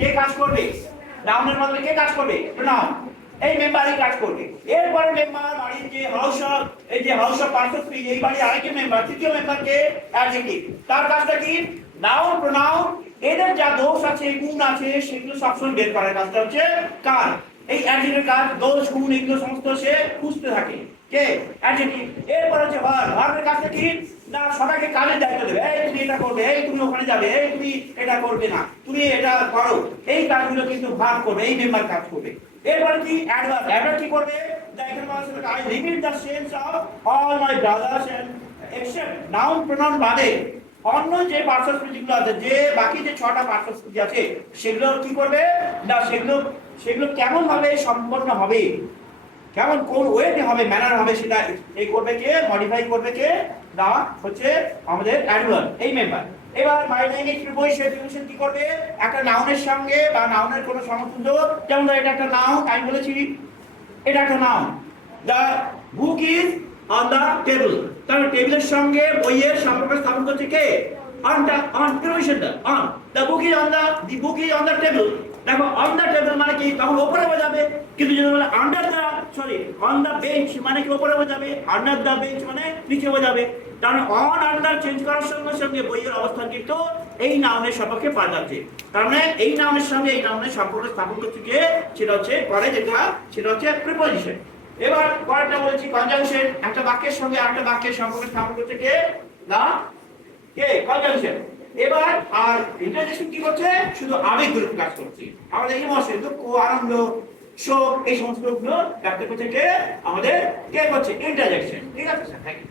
কে কাজ করবে? নাউনের বদলে কে কাজ করবে? প্রোনাউন। এই মেম্বারই কাজ করবে। এরপরে মেম্বার বাড়ির যে হাউস অফ, এই যে হাউস অফ পার্টস এই বাড়ির আরেকজন মেম্বার, তৃতীয় মেম্বারকে অ্যাডজেক্টিভ। তার কাজটা কি? নাউন প্রোনাউন এদের যা দোষ আছে গুণ আছে সেগুলো সবসময় বের করার কাজটা হচ্ছে কার? এই অ্যাডজেক্টিভের কাজ। দোষ গুণ এগুলো সমস্ত সে খুঁজতে থাকে। কে? অ্যাডজেক্টিভ। এরপর হচ্ছে ভার্ব। ভার্বের কাজটা কি? না সবাইকে কাজের দায়িত্ব দেবে। এই তুমি এটা করবে, এই তুমি ওখানে যাবে, এই তুমি এটা করবে না, তুমি এটা করো। এই কাজগুলো কিন্তু ভার্ব করবে, এই মেম্বার কাজ করবে। এরপরে কি? অ্যাডভার্ব। অ্যাডভার্ব কি করবে? দেখেন বলা I repeat the sense of all my brothers and except noun pronoun বাদে অন্য যে পার্টস যেগুলো আছে, যে বাকি যে 6টা পার্টস আছে সেগুলো কি করবে? না সেগুলো কেমন ভাবে সম্পন্ন হবে, কেমন কোন ওয়েতে হবে, ম্যানার হবে, সেটা এই করবে কে? মডিফাই করবে কে? না হচ্ছে আমাদের অ্যাডভার্ব, এই মেম্বার। এবার মাইনাইনিক প্রিপোজিশন প্রিপোজিশন কি করবে? একটা নাউনের সঙ্গে বা নাউনের কোনো সমতুল্য, যেমন এটা একটা নাউন, আমি বলেছি এটা একটা noun. The book is on the table. তাহলে টেবিলের সঙ্গে বইয়ের সম্পর্ক স্থাপন করছে কে? অন প্রিপোজিশনটা on. The book is on the table. দেখো অন দ্য টেবিল মানে কি? তখন উপরে হয়ে যাবে। কিন্তু যদি বলে under the, sorry on the bench মানে কি উপরে হয়ে যাবে, আন্ডার দ্য বেঞ্চ মানে নিচে হয়ে যাবে। কারণ অন আন্ডার চেঞ্জ করার সঙ্গে সঙ্গে বইয়ের অবস্থান কিন্তু এই নাউনের সাপেক্ষে পাল্টাচ্ছে। তার মানে এই নাউনের সঙ্গে এই নাউনের সম্পর্ক স্থাপন করতে গিয়ে সেটা হচ্ছে পরে যেটা, সেটা হচ্ছে প্রিপোজিশন। এবার পরেরটা বলেছি কনজাংশন। একটা বাক্যের সঙ্গে আরেকটা বাক্যের সম্পর্ক স্থাপন করতে কে? না কে? কনজাংশন। এবার আর ইন্টারজেকশন কি করছে? শুধু আবেগগুলো কাজ করছে। আমাদের ইমোশন, দুঃখ, আনন্দ, শোক, এই সমস্ত গুলো ব্যক্ত করছে কে? আমাদের কে করছে? ইন্টারজেকশন। ঠিক আছে স্যার, থ্যাংক ইউ।